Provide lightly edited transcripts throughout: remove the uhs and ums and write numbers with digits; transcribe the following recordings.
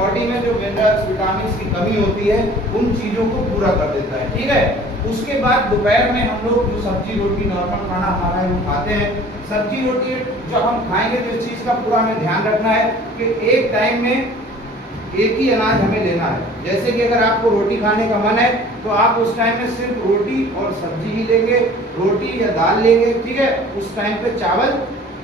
Body में जो minerals vitamin की कमी होती है उन चीजों को पूरा कर देता है। ठीक है, उसके बाद दोपहर में हम लोग जो सब्जी रोटी नॉर्मल खाना हमारा है वो खाते हैं। सब्जी रोटी जो हम खाएंगे तो इस चीज का पूरा हमें ध्यान रखना है कि एक टाइम में एक ही अनाज हमें लेना है। जैसे कि अगर आपको रोटी खाने का मन है तो आप उस टाइम में सिर्फ रोटी और सब्जी ही लेंगे, रोटी या दाल लेंगे। ठीक है, उस टाइम पे चावल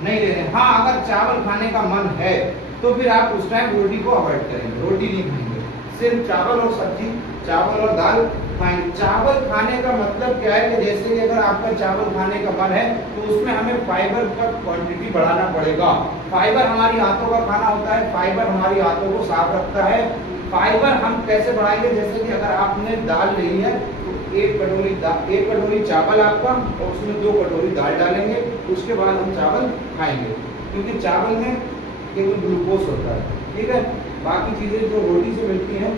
नहीं लेने। हाँ, अगर चावल खाने का मन है तो फिर आप उस टाइम रोटी को अवॉइड करेंगे, रोटी नहीं खाएंगे, सिर्फ चावल और सब्जी, चावल और दाल खाएंगे। चावल खाने का मतलब क्या है कि जैसे कि अगर आपका चावल खाने का मन है तो उसमें हमें फाइबर का क्वांटिटी बढ़ाना पड़ेगा। फाइबर हमारी आंतों का खाना होता है, फाइबर हमारी आंतों को साफ रखता है। फाइबर हम कैसे बढ़ाएंगे, जैसे कि अगर आपने दाल ली है तो एक कटोरी चावल आपका और उसमें 2 कटोरी दाल डालेंगे, उसके बाद हम चावल खाएंगे, क्योंकि चावल में केवल ग्लूकोज होता है। ठीक है, बाकी चीजें जो रोटी से मिलती हैं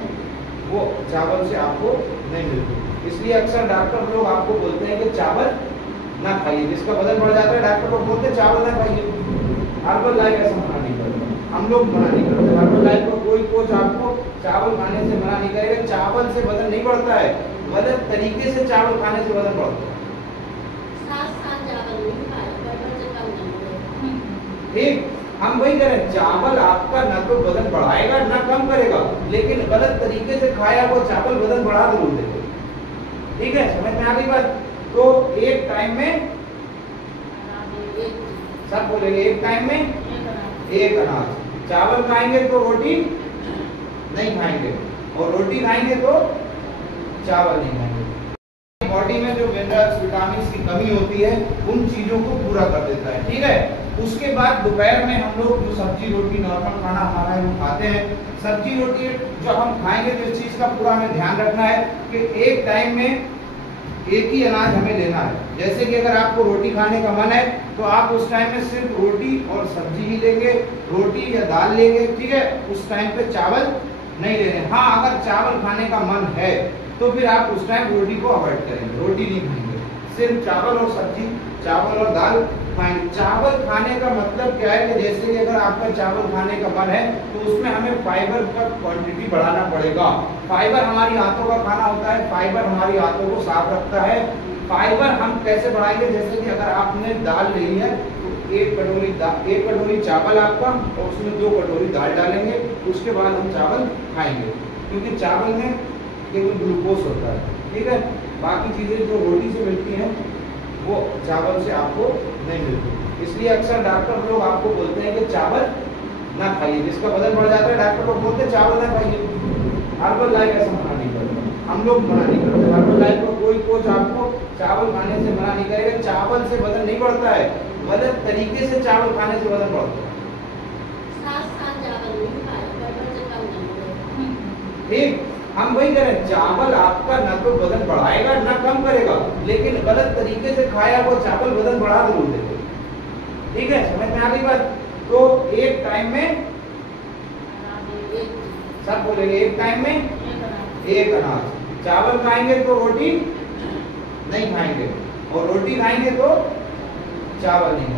वो चावल से आपको नहीं मिलती। इसलिए अक्सर डॉक्टर लोग आपको बोलते हैं कि चावल ना खाइए, जिसका वजन बढ़ जाता है डॉक्टर लोग बोलते हैं चावल ना खाइए। हर्बल लाइफ ऐसा मना नहीं करता, हम लोग मना नहीं करते। हर्बल लाइफ का कोई कोच आपको चावल खाने से मना नहीं करेगा। चावल से वजन नहीं बढ़ता है, गलत तरीके से चावल खाने से वजन बढ़ता है। ठीक, हम वही करें, चावल आपका ना तो वजन बढ़ाएगा ना कम करेगा, लेकिन गलत तरीके से खाया वो चावल वजन बढ़ा जरूर देगा। ठीक है, समझ में आ गई बात? तो एक टाइम में सब बोलेंगे, एक टाइम में एक अनाज। चावल खाएंगे तो रोटी नहीं खाएंगे, और रोटी खाएंगे तो चावल नहीं खाएंगे। बॉडी में जो मिनरल्स विटामिन की कमी होती है उन चीजों को पूरा कर देता है। ठीक है, उसके बाद दोपहर में हम लोग जो सब्जी रोटी नॉर्मल खाना हमारा है वो खाते हैं। सब्जी रोटी जो हम खाएंगे तो इस चीज का पूरा हमें ध्यान रखना है कि एक टाइम में एक ही अनाज हमें लेना है। जैसे कि अगर आपको रोटी खाने का मन है तो आप उस टाइम में सिर्फ रोटी और सब्जी ही लेंगे, रोटी या दाल लेंगे। ठीक है, उस टाइम पे चावल नहीं लेने। हाँ, अगर चावल खाने का मन है तो फिर आप उस टाइम रोटी को अवॉइड करेंगे, रोटी नहीं खाएंगे, सिर्फ चावल और सब्जी, चावल और दाल खाएंगे। चावल खाने का मतलब क्या है कि जैसे कि अगर आपका चावल खाने का मन है तो उसमें हमें फाइबर का क्वांटिटी बढ़ाना पड़ेगा। फाइबर हमारी आंतों का खाना होता है, फाइबर हमारी आंतों को साफ रखता है। फाइबर हम कैसे बढ़ाएंगे, जैसे कि अगर आपने दाल ली है तो एक कटोरी चावल आपका और उसमें 2 कटोरी दाल डालेंगे, उसके बाद हम चावल खाएंगे, क्योंकि चावल में केवल ग्लूकोज होता है। ठीक है, बाकी चीजें जो रोटी से मिलती हैं वो चावल से आपको नहीं मिलती। इसलिए अक्सर डॉक्टर लोग आपको बोलते हैं कि चावल ना खाइए, जिसका वजन बढ़ जाता है डॉक्टर लोग बोलते हैं चावल ना खाइए। हर्बल लाइफ ऐसा मना नहीं करता, हम लोग मना नहीं करते। हर्बल लाइफ का कोई कोच आपको चावल खाने से मना नहीं करेगा। चावल से वजन नहीं बढ़ता है, गलत तरीके से चावल खाने से वजन बढ़ता है। ठीक, हम वही करें, चावल आपका ना तो वजन बढ़ाएगा ना कम करेगा, लेकिन गलत तरीके से खाया वो चावल वजन बढ़ा जरूर देगा। ठीक है, समझ में आ गई बात? तो एक टाइम में सब बोलेंगे, एक टाइम में एक अनाज। चावल खाएंगे तो रोटी नहीं खाएंगे, और रोटी खाएंगे तो चावल नहीं खाएंगे।